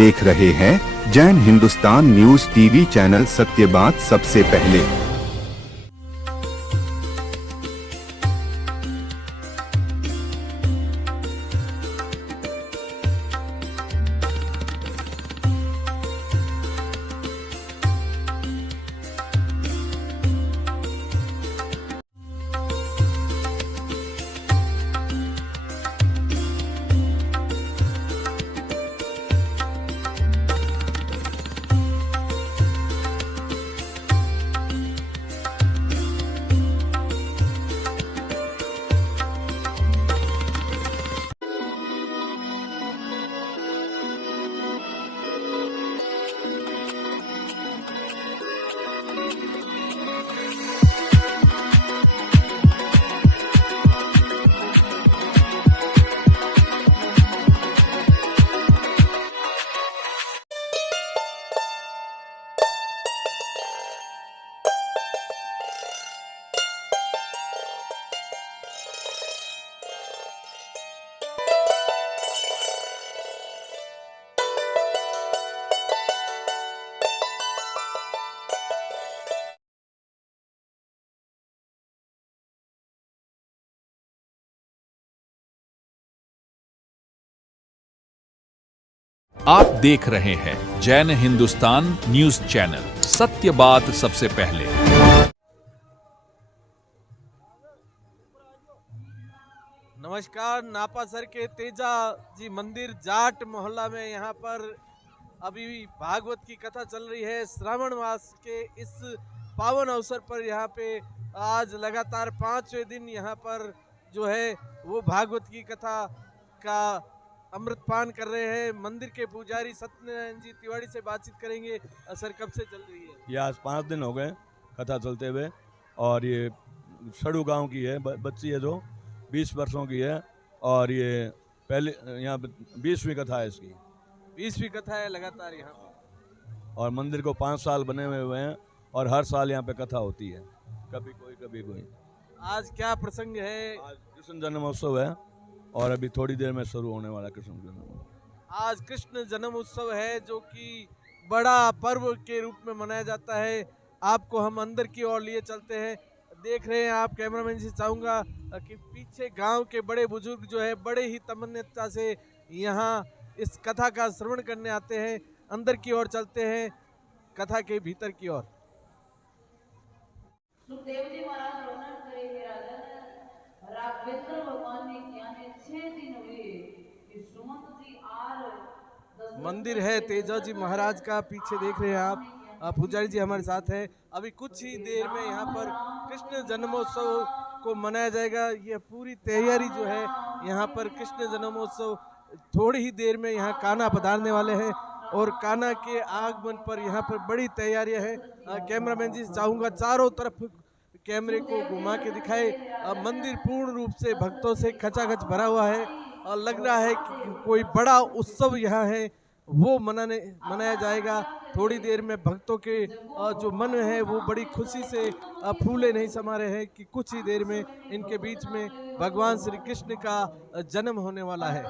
देख रहे हैं Jain Hindustan news TV channel, सत्य बात सबसे पहले। आप देख रहे हैं जैन हिंदुस्तान न्यूज चैनल, सत्य बात सबसे पहले। नमस्कार। नापासर के तेजा जी मंदिर जाट मोहल्ला में यहाँ पर अभी भागवत की कथा चल रही है। श्रावण मास के इस पावन अवसर पर यहाँ पे आज लगातार 5वें दिन यहाँ पर जो है वो भागवत की कथा का अमृतपान कर रहे हैं। मंदिर के पुजारी सत्यनारायण जी तिवारी से बातचीत करेंगे। सर, कब से चल रही है? ये आज 5 दिन हो गए कथा चलते हुए, और ये सड़ू गांव की है बच्ची है जो 20 वर्षों की है, और ये पहले यहाँ 20वीं कथा है इसकी। 20वीं कथा है लगातार यहाँ पर, और मंदिर को 5 साल बने हुए हैं, और हर साल यहाँ पे कथा होती है, कभी कोई कभी कोई। आज क्या प्रसंग है? आज कृष्ण जन्मोत्सव है, और अभी थोड़ी देर में शुरू होने वाला कृष्ण जन्मोत्सव। आज कृष्ण जन्म उत्सव है जो कि बड़ा पर्व के रूप में मनाया जाता है। आपको हम अंदर की ओर लिए चलते हैं। देख रहे हैं आप, कैमरामैन से चाहूँगा कि पीछे गांव के बड़े बुजुर्ग जो है बड़े ही तमन्यता से यहाँ इस कथा का श्रवण करने आते हैं। अंदर की ओर चलते हैं, कथा के भीतर की ओर। सुखदेव जी महाराज वर्णन करेंगे राघवेंद्र भगवान ने ज्ञान 6 दिन हुए कि सुमंत जी मंदिर है तेजा जी महाराज का, पीछे देख रहे हैं आप। पुजारी जी हमारे साथ हैं। अभी कुछ ही देर में यहाँ पर कृष्ण जन्मोत्सव को मनाया जाएगा। यह पूरी तैयारी जो है यहाँ पर कृष्ण जन्मोत्सव, थोड़ी ही देर में यहाँ कान्हा पधारने वाले हैं, और कान्हा के आगमन पर यहाँ पर बड़ी तैयारियां हैं। कैमरामैन जी चाहूँगा चारों तरफ कैमरे को घुमा के दिखाए। मंदिर पूर्ण रूप से भक्तों से खचाखच भरा हुआ है, और लग रहा है कि कोई बड़ा उत्सव यहाँ है वो मनाया जाएगा। थोड़ी देर में भक्तों के जो मन है वो बड़ी खुशी से फूले नहीं समा रहे हैं कि कुछ ही देर में इनके बीच में भगवान श्री कृष्ण का जन्म होने वाला है।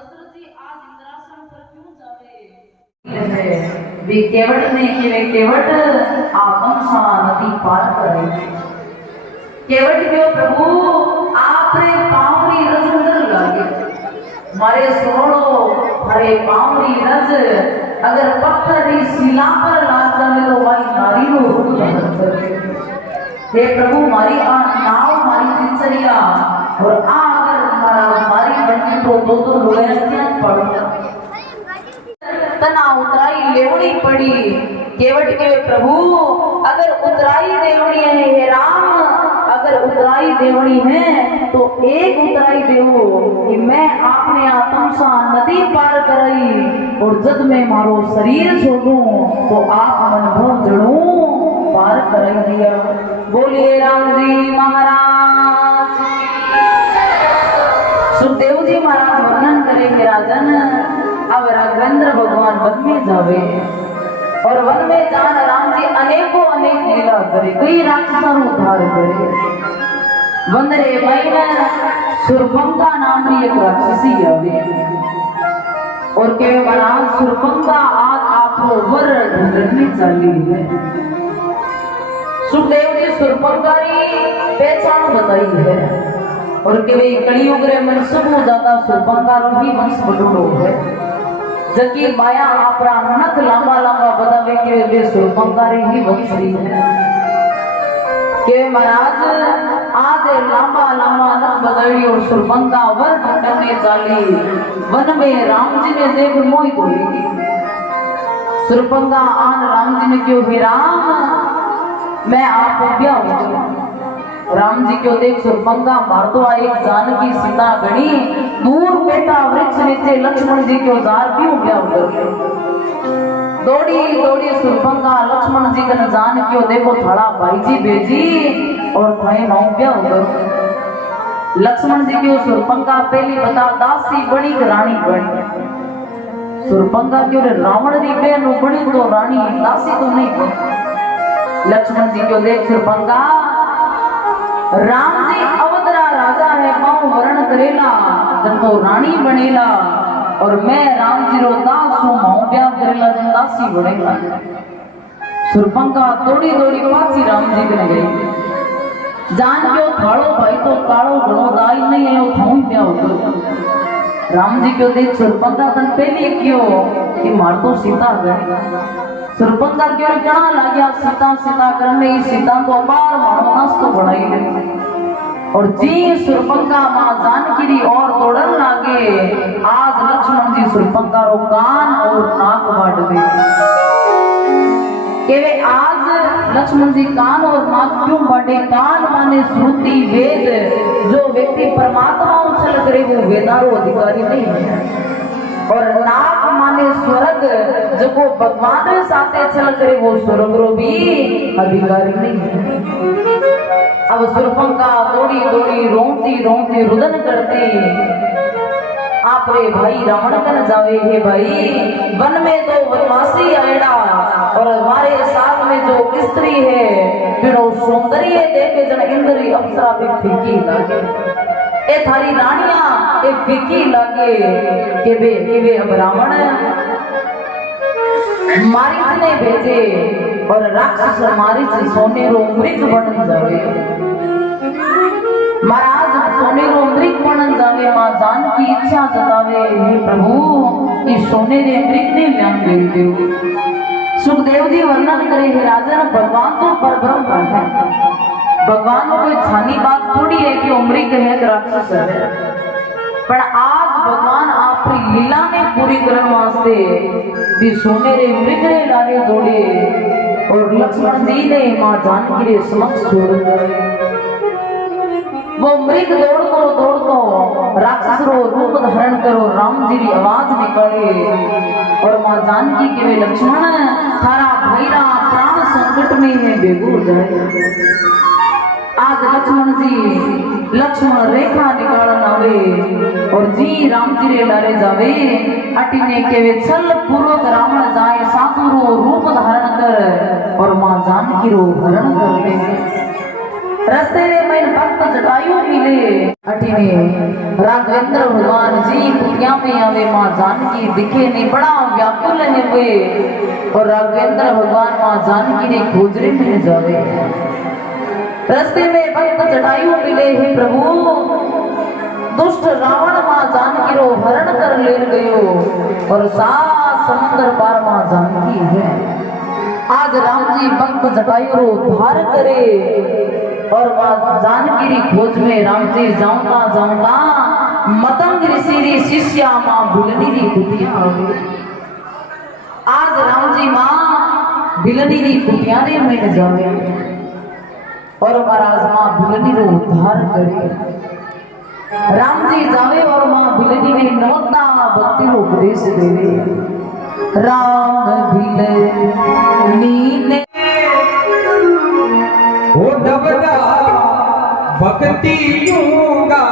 वे केवट ने केवट आपन शांति पार करे। केवट के प्रभु आपरे पावरी रजंदर लागे, मारे सोनो हरे पावरी रज, अगर पत्थर की शिला पर लाग जाए तो भाई नारी नो रूप धारण करे। हे प्रभु, मारी आ नाव मारी दिनचर्या, और आ अगर मारी बनी तो दो लोग पड़ तना उतराई लेवनी पड़ी। केवट के प्रभु अगर उतराई देवनी है, हे राम अगर उतराई देवनी है तो एक उतराई देवो कि मैं आपने आत्म सा नदी पार कराई, और जब मैं मारो शरीर छोड़ूं तो आप अनुभव जड़ू पार कराई दिया। बोलिए राम जी महाराज। सुखदेव जी महाराज वर्णन करेंगे राजन, अब राघवेंद्र भगवान वन में जावे, और वन में जान राम जी अनेकों अनेक लीला करे, कई राक्षसों को उद्धार करे। वंदरे महीने सुरपंखा नाम की एक राक्षसी आवे, और के महाराज सुरपंखा आज आपको वर ढूंढने चली है। सुखदेव जी सुरपंकारी पहचान बताई है और के वे कलियुग रे मन सब ज्यादा सुरपंकार ही वंश बटोड़ो है। जकी बाया आपरा नख लांबा लांबा बतावे के वे सुरपंकारी ही वंश है के महाराज आज लांबा लांबा नख बदली और सुरपंका वर ढूंढने चली। वन में राम जी ने देख मोहित हुई। सुरपंका आन राम जी ने क्यों हे राम मैं आप ब्याह हूं। राम जी क्यों देख सुरपंका मार तो आई जानकी सीता गणी दूर बेटा वृक्ष नीचे लक्ष्मण जी क्यों जार क्यों ब्याह कर दौड़ी दौड़ी सुरपंका लक्ष्मण जी कन जान क्यों देखो थड़ा भाई जी भेजी और थाई नौ ब्याह कर। लक्ष्मण जी क्यों सुरपंका पहली बता दासी बड़ी रानी बनी। सुरपंका क्यों रावण री बहन बनी तो रानी दासी तो नहीं बनी। लक्ष्मण जी क्यों देख सुरपंका राम जी अवधरा राजा है पाँव वरण करेला जब तो रानी बनेला और मैं राम जी रो दास हूँ माऊ ब्याह करेला जब दासी बनेला। सुरपंका दौड़ी दौड़ी पासी राम जी के गई जान क्यों थाड़ो भाई तो काड़ो घणो दाई नहीं है वो थाऊ ब्याह कर। राम जी क्यों देख सुरपंका तन पहले क्यों कि मार तो सीता गई। सुरपंका क्यों कहना लगा सीता सीता करने सीता तो बार मानस तो बढ़ाई गई और जी सुरपंका मां जानकी री और तोड़न लागे। आज लक्ष्मण जी सुरपंका रो कान और नाक काट दे के वे आज लक्ष्मण जी कान और नाक क्यों बाटे। कान माने श्रुति वेद जो व्यक्ति परमात्मा उछल करे वो वेदारो अधिकारी नहीं है और नाक माने स्वर्ग जो को भगवान साथे चल करे वो स्वर्ग रो भी अधिकारी नहीं है। अब सुरपंका दौड़ी दौड़ी रोती रोती रुदन करती आप रे भाई रावण कन जावे हे भाई वन में तो वनवासी आएड़ा और हमारे साथ में जो स्त्री है फिर सौंदर्य देखे जन इंद्री अप्सरा भी फीकी लागे। ए थारी रानिया ए फीकी लागे के बे अब रावण मारीच ने भेजे और राक्षस मारीच सोनेरो मृग बन जावे। महाराज सोनेरो मृग बन जावे मां जानकी इच्छा जतावे हे प्रभु इस सोनेरे मृग ने ल्यान दे दो। सुखदेव जी वर्णन करे हे राजन भगवान तो परब्रह्म है। भगवान को कोई छानी बात थोड़ी है कि मृग है राक्षस है पर आज भगवान आपकी लीला ने पूरी करने वास्ते भी सोनेरे मृग ने लारे दौड़े और लक्ष्मण जी ने मां जानकी के समक्ष छोड़ वो मृग दौड़तो राक्षस रो रूप धारण करो राम जी की आवाज निकले और मां जानकी के वे लक्ष्मण थारा भैरा प्राण संकट में है बेगू जाए। आज लक्ष्मण जी लक्ष्मण रेखा निकालन आवे और जी राम जी रे लारे जावे अटिने के वे छल पूर्वक रावण जाए साधुरो रूप धारण कर और मां जानकी रो हरण कर ले। रस्ते में भक्त जटायु मिले अटिने राघवेंद्र भगवान जी कुटिया में आवे मां जानकी दिखे नहीं बड़ा व्याकुल है वे और राघवेंद्र भगवान मां जानकी ने खोजरे में जावे। रस्ते में भक्त जटायु मिले हे प्रभु दुष्ट रावण मां जानकी रो हरण कर ले गयो और सात समुद्र पार मां जानकी है। आज राम जी भक्त जटायु रो धार करे और मां जानकी री खोज में राम जी जाऊंगा जाऊंगा मतंग ऋषि री शिष्या मां बिलनी री कुटिया। आज राम जी मां बिलनी री कुटिया रे में जावे और महाराज मां बिलनी रो उद्धार करे। राम जी जावे और मां बिलनी ने नवता भक्ति रो उपदेश देवे। राम बिलनी ने ओ डबरा भक्ति यूंगा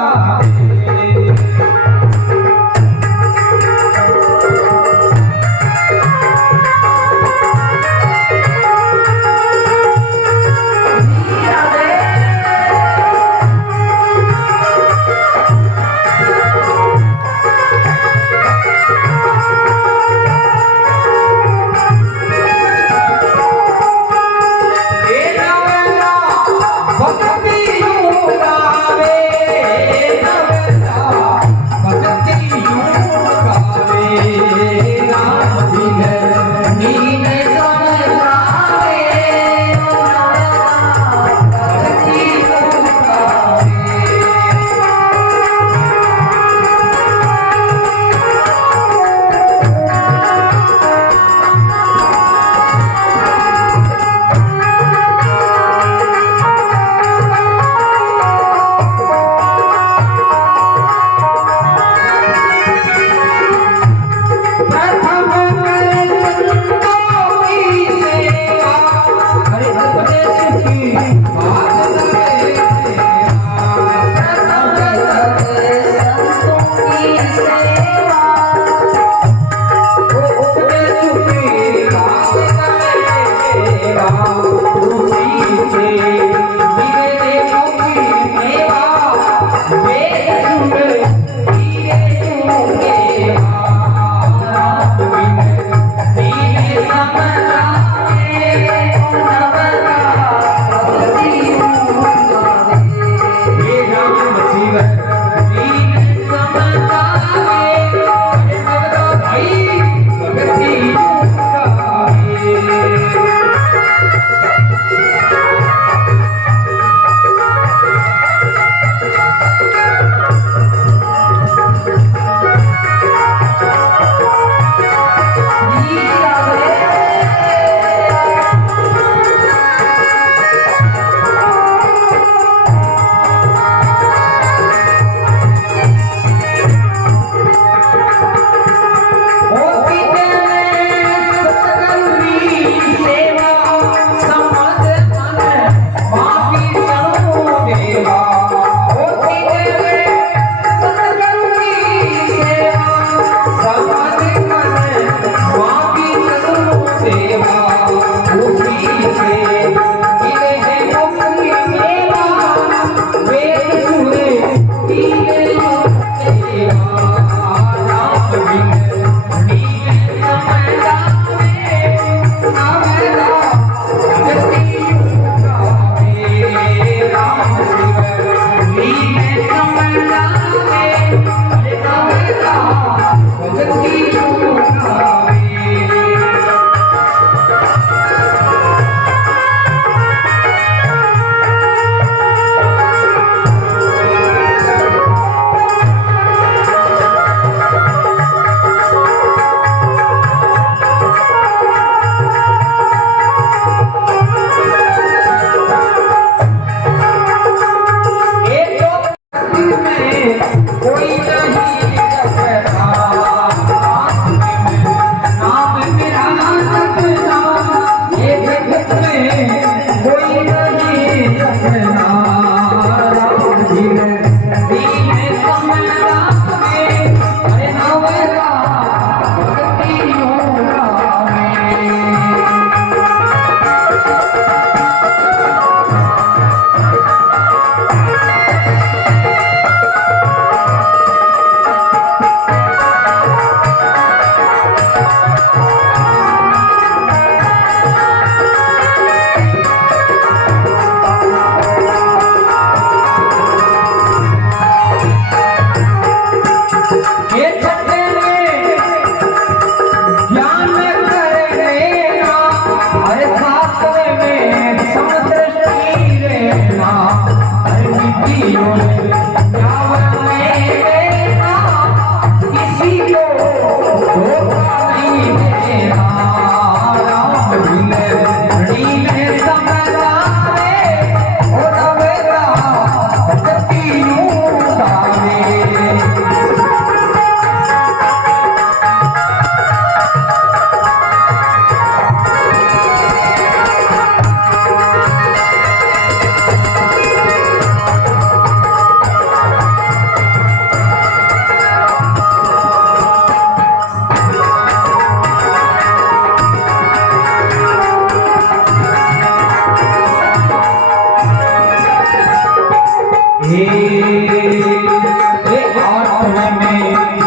ये आत्मा में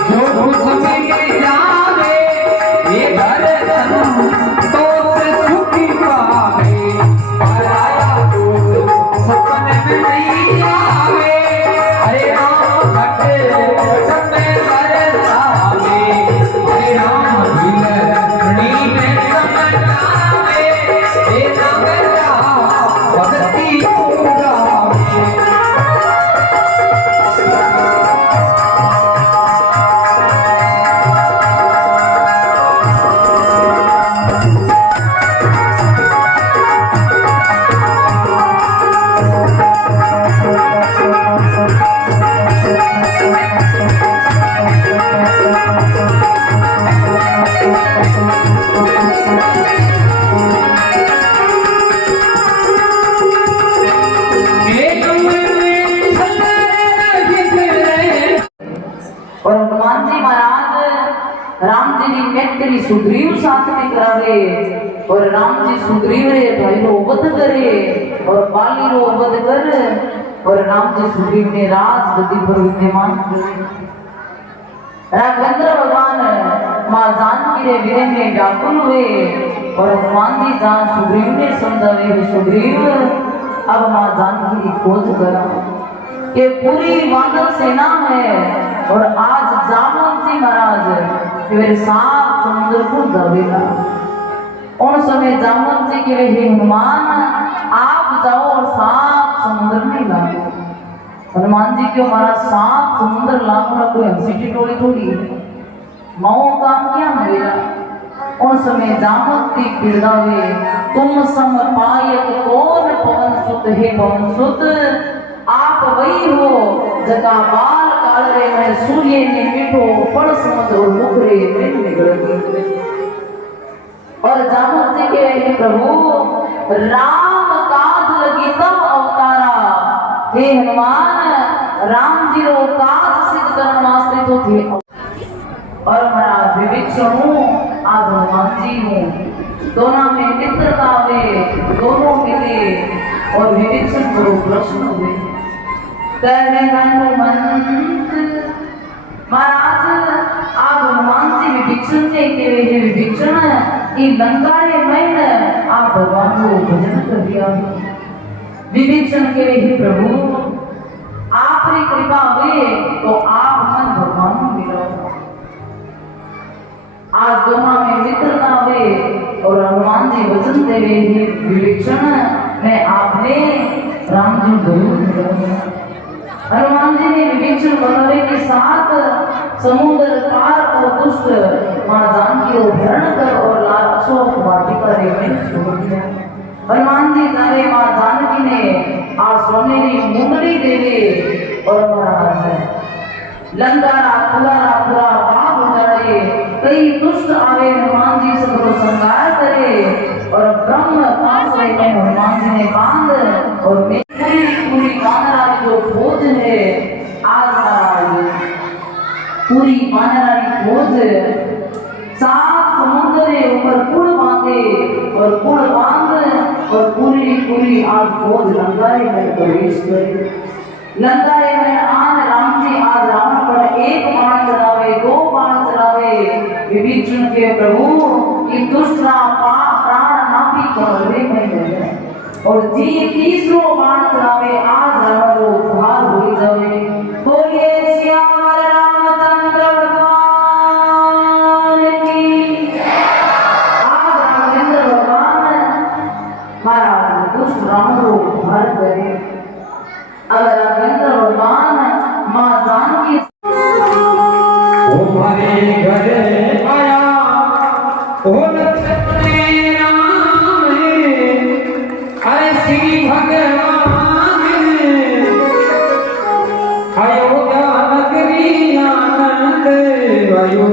जो कुछ मिल जावे, ये दर्शन तो से सुखी पावे, पराया दोष सपने में नहीं आवे। हरे राम भटे भट में बरसावे, हरे राम जिलनी में समझावे, हे नाम का भक्ति होगा। और हनुमान जी महाराज राम जी ने मैत्री सुग्रीव साथ में करावे, और राम जी सुग्रीव रे भाई रो वध करे और बाली रो वध कर, और राम जी सुग्रीव ने राज गद्दी पर विद्यमान राघवेंद्र भगवान माँ जानकी रे विरह में व्याकुल हुए, और हनुमान जी जान सुग्रीव ने समझावे, सुग्रीव अब माँ जानकी की खोज करा, ये पूरी वानर सेना है, और आज जामवंत जी महाराज मेरे साथ समुद्र को जावेगा। उन समय जामवंत जी के हे हनुमान आप जाओ और सात समुद्र में लाओ। हनुमान जी क्यों महाराज सात समुद्र लाओ, कोई हंसी टोली थोड़ी माओ काम क्या मेरा। उन समय जामवंत जी पीड़ावे, तुम सम पायक कौन पवन सुत, हे पवन सुत आप वही हो जगा बाल काल रे मैं सूर्य ने मीठो फल समझ और मुख रे मैं निगलती। और जामवंत जी के हे प्रभु राम काज लगी तब अवतारा, हे हनुमान राम जी रो काज सिद्ध करने वास्ते तो थे। और महाराज विभीषण हूँ आज हनुमान जी हूँ, दोनों में मित्रता हुए, दोनों मिले और विभीषण को प्रश्न हुए। महाराज आप हनुमान जी विभीषण ने के विभीषण की लंका रे मैंने आप भगवान को भजन कर दिया। विभीषण के हे प्रभु आपकी कृपा हुई तो आप मन भगवान को मिलो। आज दोनों में मित्रता हुई और हनुमान जी वचन दे रहे हैं, विभीषण मैं आपने राम जी जरूर मिलोगे। हनुमान जी ने विभीषण बलवे के साथ समुद्र पार और दुष्ट मां जानकी को हरण कर और लाशों वाटिका रे में छोड़ दिया। हनुमान जी जावे मां जानकी ने आ सोनेरी मुंदरी देवे, और महाराज लंकारा पूरा बाप उजाड़े, कई दुष्ट आवे हनुमान जी सबको संहार करे, और ब्रह्म पास में हनुमान जी ने बांध और पूरी वानरा जो खोज है आज महाराज पूरी वानरा की खोज सात समुद्र के ऊपर पुल बांधे और पुल बांध और पूरी आज खोज लंका में प्रवेश करे। लंका में आन राम जी आज रावण पर एक बाण चलावे, दो बाण चलावे, विभीषण के प्रभु की दुष्ट प्राण नापी कमरे में है, और जी तीसरो बाण चलावे आज रावण को भार हो जावे। बोलिए श्याम रामचंद्र भगवान की। आज रामचंद्र भगवान महाराज दुष्ट रावण को भार करे। अगर रामचंद्र भगवान मां जानकी हमारे घर आया ओ लक्ष्मण राम, ऐसी भगवान अयोध्या नगरी आनंद आयो।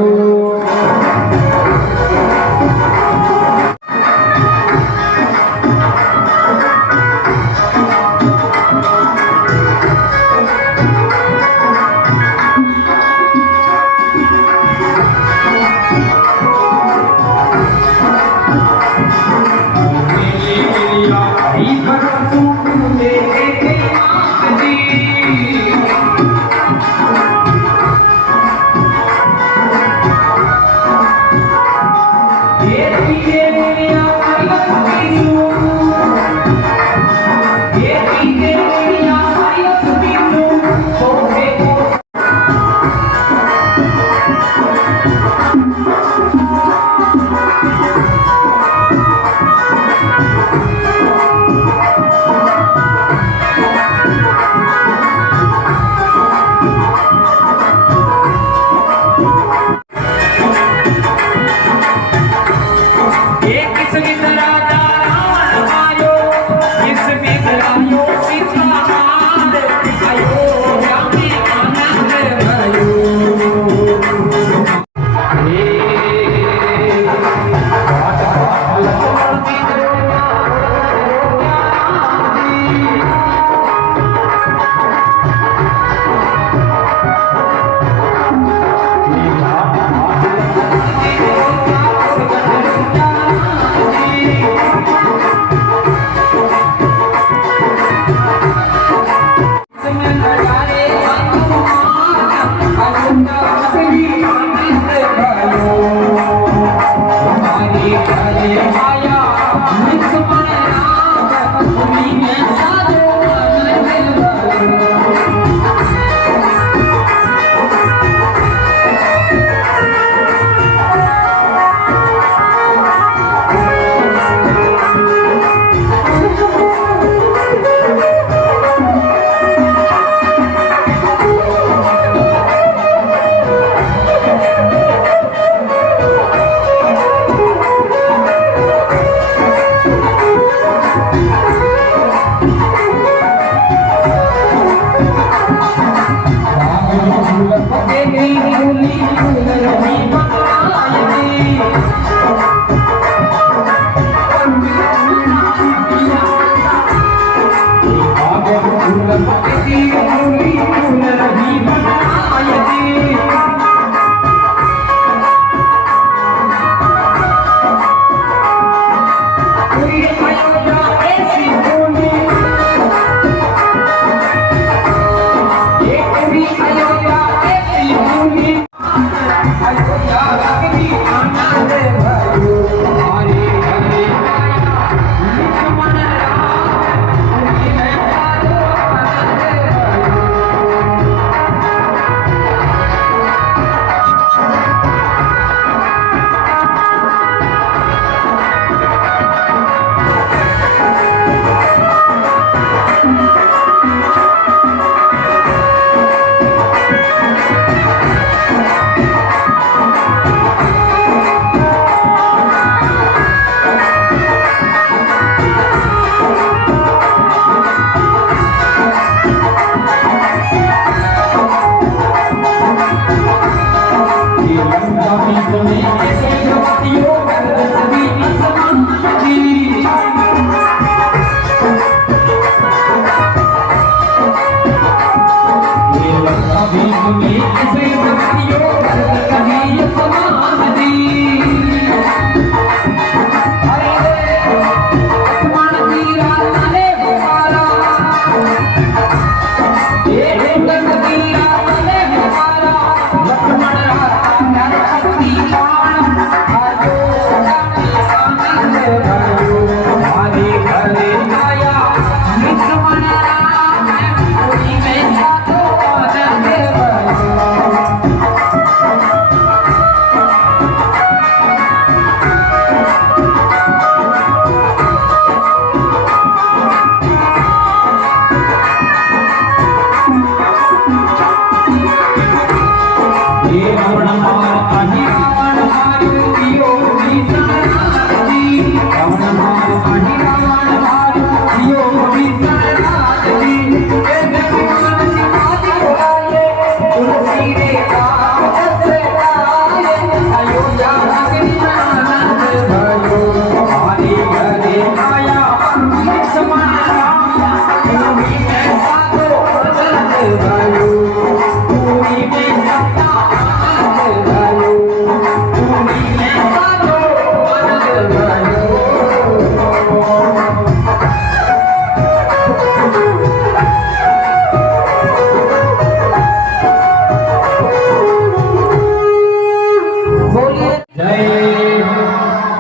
प्यारे हनुमान अयोध्या नगरी आनंद भयो हमारे घरे आया लक्ष्मण राम भूमि में साधो आनंद भयो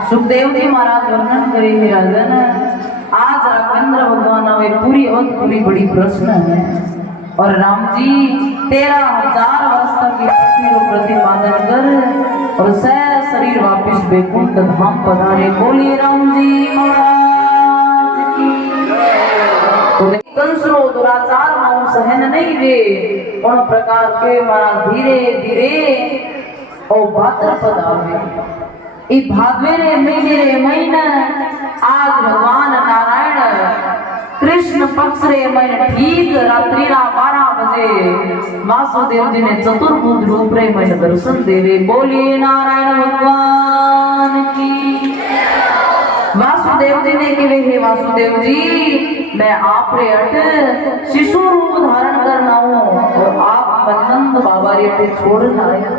सुखदेव जी महाराज वर्णन करे हे राजन आज राघवेंद्र भगवान आवे पूरी और पूरी बड़ी प्रश्न है और राम जी 13,000 वर्ष तक की पृथ्वी को प्रतिपादन कर और सह शरीर वापिस बैकुंठ धाम पधारे। बोलिए राम जी महाराज की। तो कंसरो दुराचार मां सहन नहीं वे उन प्रकार के महाराज धीरे धीरे और भाद्रपद आवे ई भादवेरे महीने महीना आज भगवान नारायण कृष्ण पक्ष रे महीने ठीक रात्रि 12 बजे वासुदेव जी ने चतुर्भुज रूप रे महीने दर्शन देवे। बोलिए नारायण भगवान की। वासुदेव जी ने कहे हे वासुदेव जी मैं आप रे अट शिशु रूप धारण करना हूँ और आप मनंद बाबा रे अट छोड़ना आया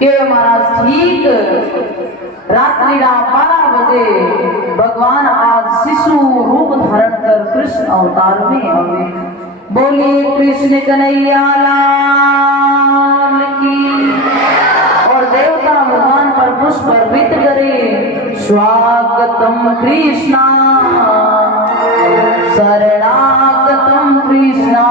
के महाराज ठीक रात्रि 12 बजे भगवान आज शिशु रूप धारण कर कृष्ण अवतार में आवे बोलिए कृष्ण कन्हैया लाल की। और देवता भगवान पर पुष्प अर्पित करे। स्वागतम कृष्णा शरणागतम कृष्णा।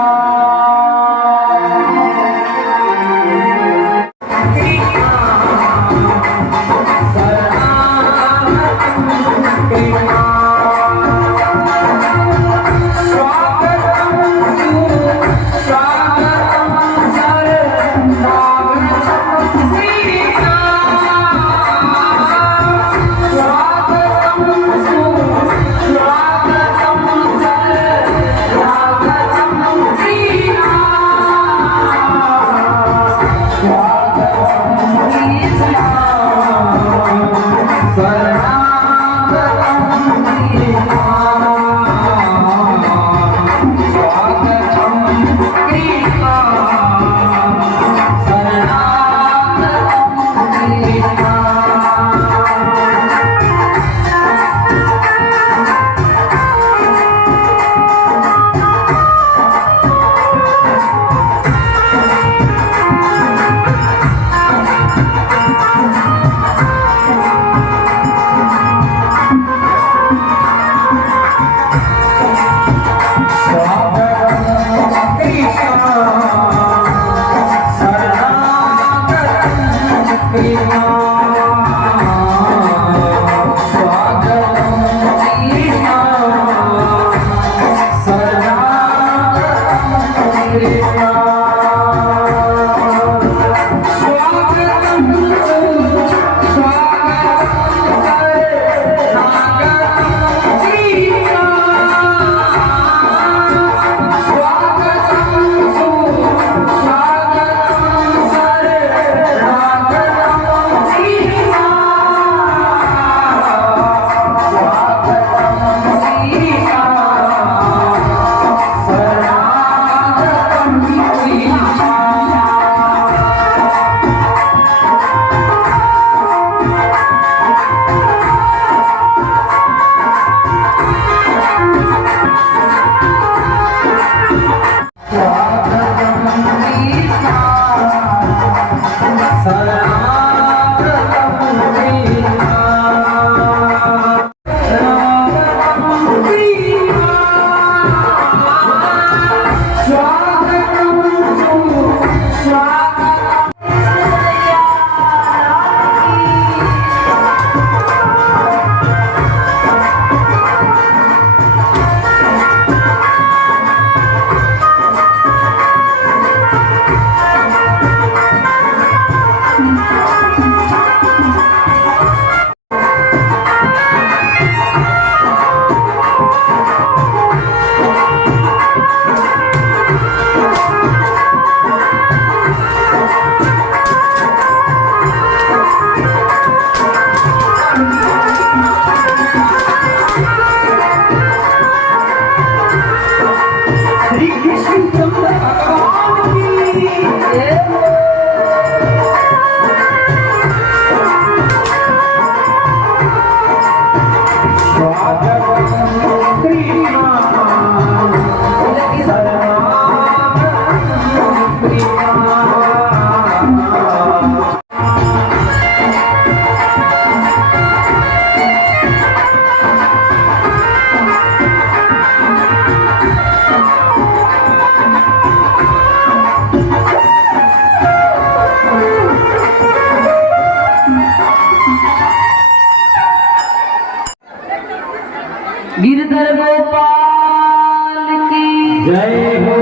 गिरधर गोपाल की जय हो।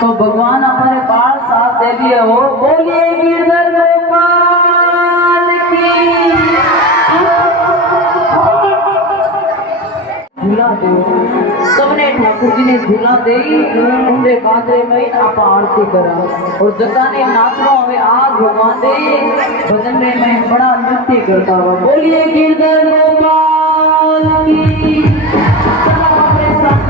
तो भगवान हमारे बाल साथ दे दिए हो। बोलिए गिरधर गोपाल की। झूला दो सबने ठाकुर जी ने झूला दे उनके बादरे में आप आरती करा और जता ने नाचना हमें आज भगवान दे भजन में मैं बड़ा नृत्य करता हुआ। बोलिए गिरधर गोपाल की। चलो अपने साथ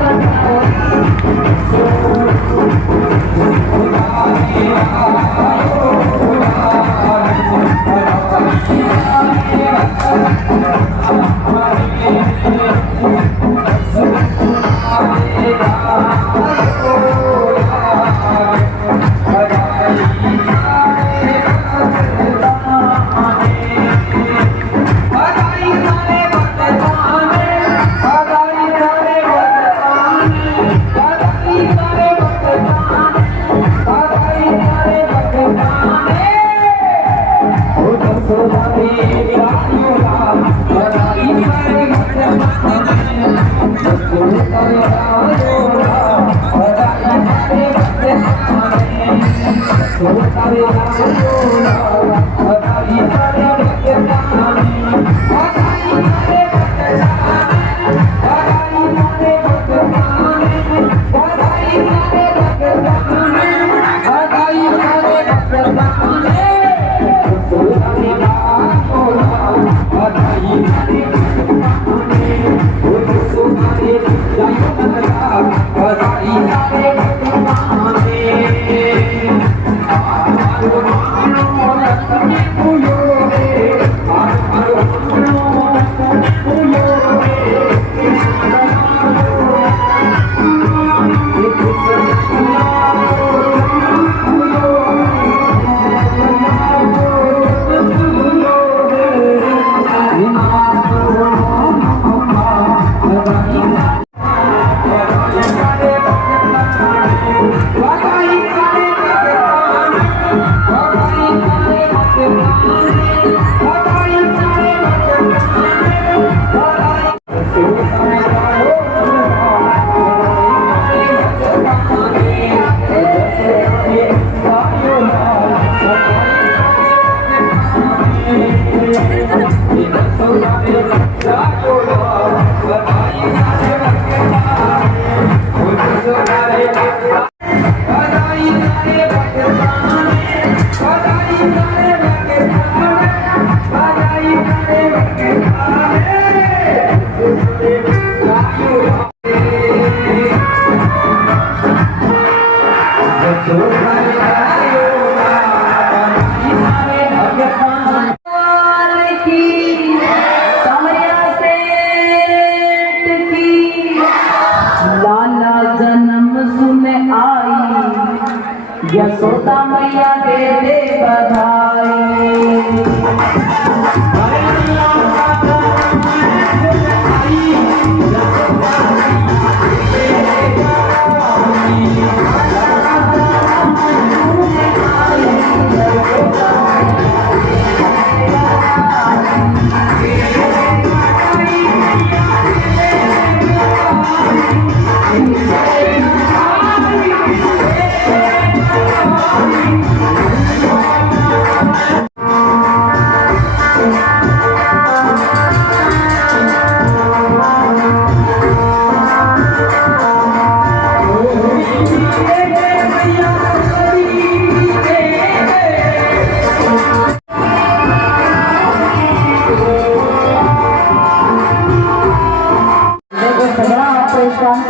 यशोदा मैया दे दे बधाई।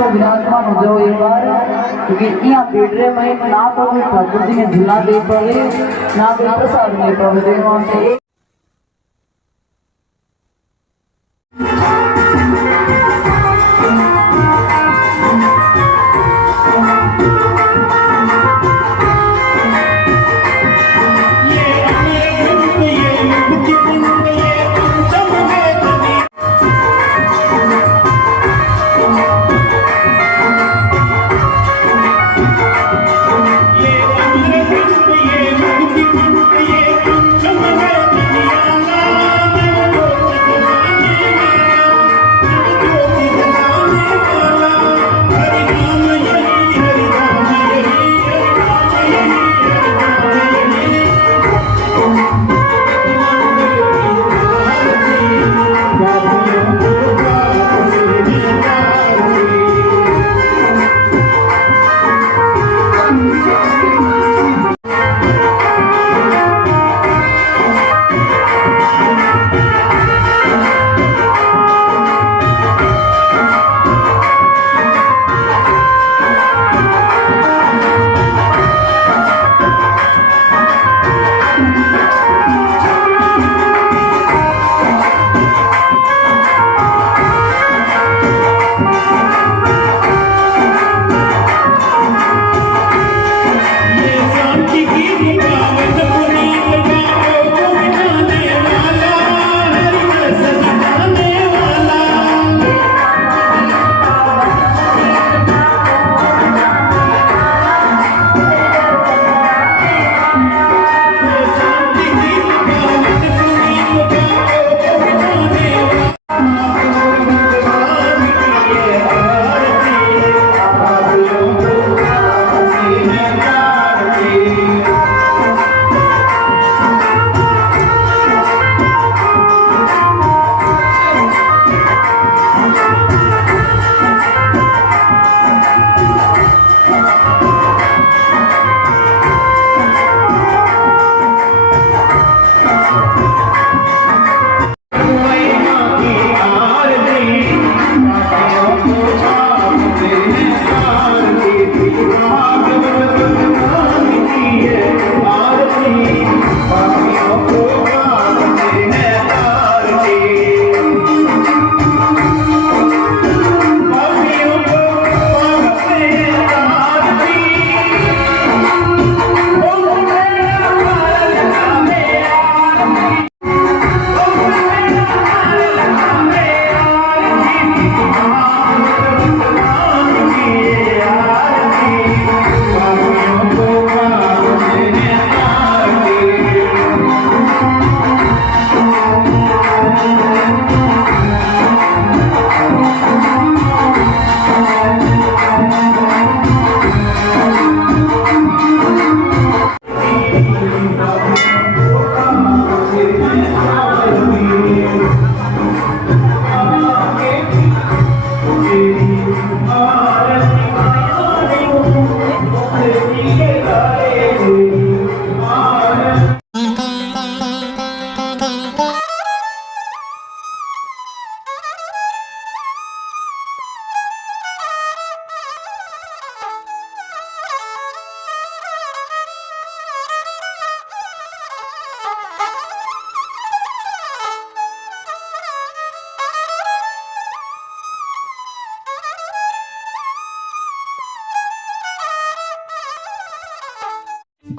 विराजमान हो जाओ एक बार, क्योंकि यहाँ पेड़ रहे मैं ना तो ठाकुर जी ने झूला दे पड़े ना तो प्रसाद दे पड़े वहां से।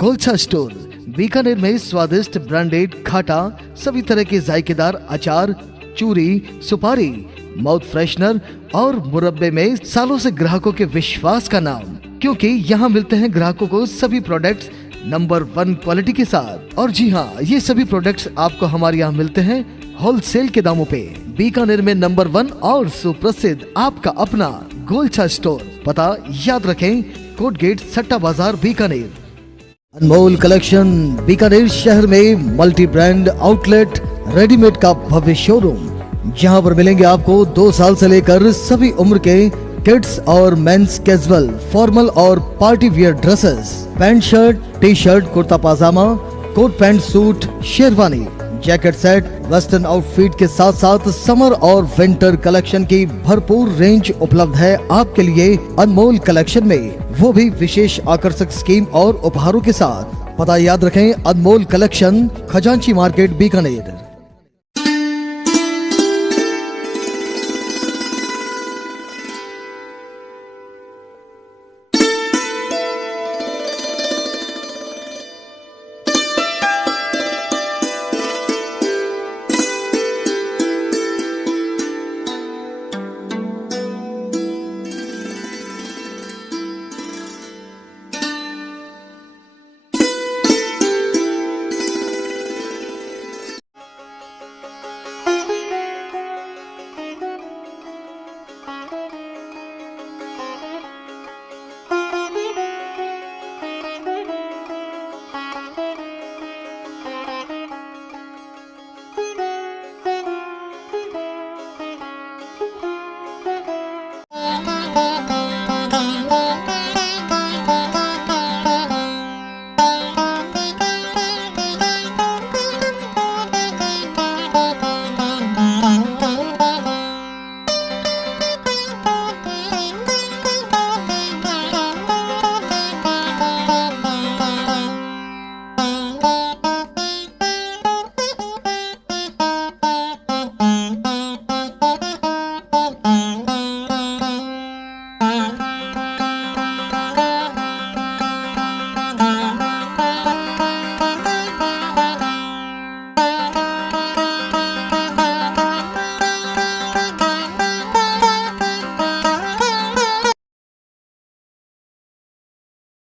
गोलछा स्टोर बीकानेर में स्वादिष्ट ब्रांडेड खाटा सभी तरह के जायकेदार अचार, चूरी, सुपारी, माउथ फ्रेशनर और मुरब्बे में सालों से ग्राहकों के विश्वास का नाम, क्योंकि यहाँ मिलते हैं ग्राहकों को सभी प्रोडक्ट्स नंबर 1 क्वालिटी के साथ। और जी हाँ, ये सभी प्रोडक्ट्स आपको हमारे यहाँ मिलते हैं होलसेल के दामों पे। बीकानेर में नंबर 1 और सुप्रसिद्ध आपका अपना गोलछा स्टोर, पता याद रखें, कोट गेट, सट्टा बाजार, बीकानेर। अनमोल कलेक्शन बीकानेर शहर में मल्टी ब्रांड आउटलेट रेडीमेड का भव्य शोरूम, जहां पर मिलेंगे आपको 2 साल से लेकर सभी उम्र के किड्स और मेंस कैजुअल, फॉर्मल और party wear dresses, pant shirt, T shirt, kurta pyjama, coat pant suit, sherwani, jacket set, western outfit के साथ साथ समर और विंटर कलेक्शन की भरपूर रेंज उपलब्ध है आपके लिए अनमोल कलेक्शन में, वो भी विशेष आकर्षक स्कीम और उपहारों के साथ। पता याद रखें, अनमोल कलेक्शन, खजांची मार्केट, बीकानेर।